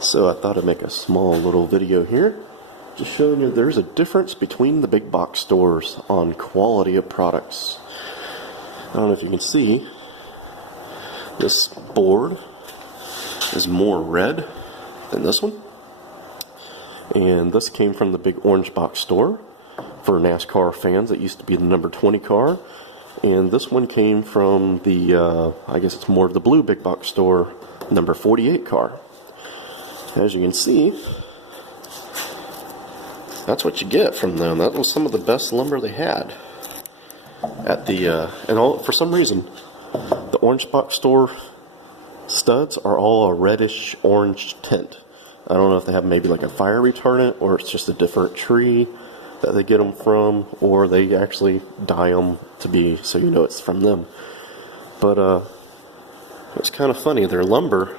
So I thought I'd make a small little video here, just showing you there's a difference between the big box stores on quality of products. I don't know if you can see, this board is more red than this one. And this came from the big orange box store for NASCAR fans. It used to be the number 20 car. And this one came from the, I guess it's more the blue big box store, number 48 car. As you can see, that's what you get from them. That was some of the best lumber they had at the, for some reason, the orange box store studs are all a reddish orange tint. I don't know if they have maybe like a fire retardant, or it's just a different tree that they get them from, or they actually dye them to be so you know it's from them. But it's kind of funny, their lumber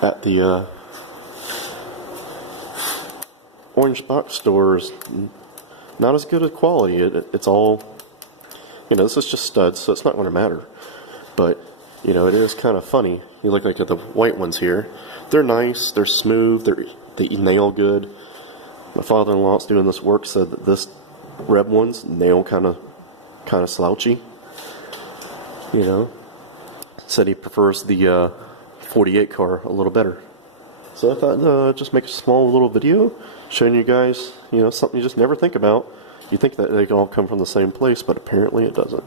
at the orange box store is not as good a quality. It's all, this is just studs, so it's not going to matter. But it is kind of funny. You look like at the white ones here. They're nice, they're smooth, they nail good. My father-in-law's doing this work said that this red ones nail kind of slouchy. Said he prefers the 48 car a little better. So I thought just make a small little video showing you guys, something you just never think about. You think that they can all come from the same place, but apparently it doesn't.